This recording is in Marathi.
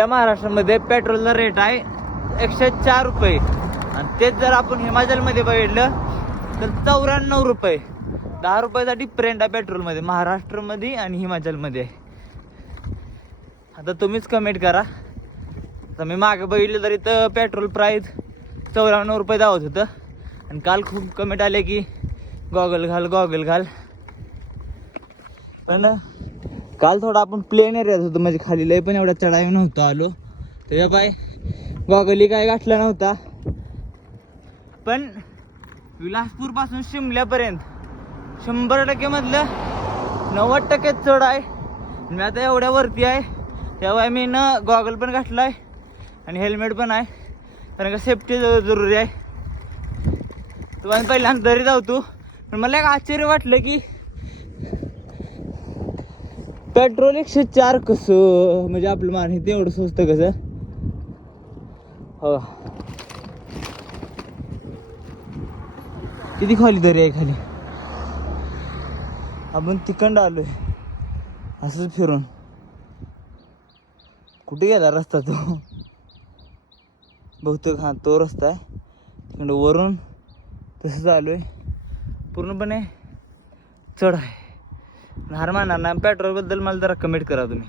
या महाराष्ट्रामध्ये पेट्रोलचा रेट आहे 104 रुपये आणि तेच जर आपण हिमाचलमध्ये बघितलं तर 94 रुपये. 10 रुपयाचा डिफरंट आहे पेट्रोलमध्ये महाराष्ट्रामध्ये आणि हिमाचलमध्ये. आता तुम्हीच कमेंट करा. आता मी मागे बघितलं तर इथं पेट्रोल प्राईस 94 रुपये दावत होतं आणि काल खूप कमेंट आले की गॉगल घाल. पण काल थोडा आपण प्लेन एरियात होतो, म्हणजे खाली लय पण एवढा चढाई नव्हता आलो त्याच्या पाय गॉगली काय गाठला नव्हता. पण विलासपूर पासून शिमल्यापर्यंत 100% मधलं 90% चढ आहे. मी आता एवढ्या वरती आहे तेव्हा मी न गॉगल पण घातलाय आणि हेल्मेट पण आहे, कारण का सेफ्टी जरुरी आहे. तुम्हाला पहिल्यांदा तरी जाऊ पण मला एक आश्चर्य वाटलं की पेट्रोल 104 कसं, म्हणजे आपलं मान हे एवढं स्वस्त कसं. हो किती खाली तरी आहे खाली. आपण तिकडं आलोय असंच फिरून. कुठे गेला रस्ता तो? बहुतेक हा तो रस्ता आहे. तिकडं वरून तसंच आलोय. पूर्णपणे चढ आहे. हार मानणार ना. पेट्रोलबद्दल मला जरा कमेंट करा तुम्ही.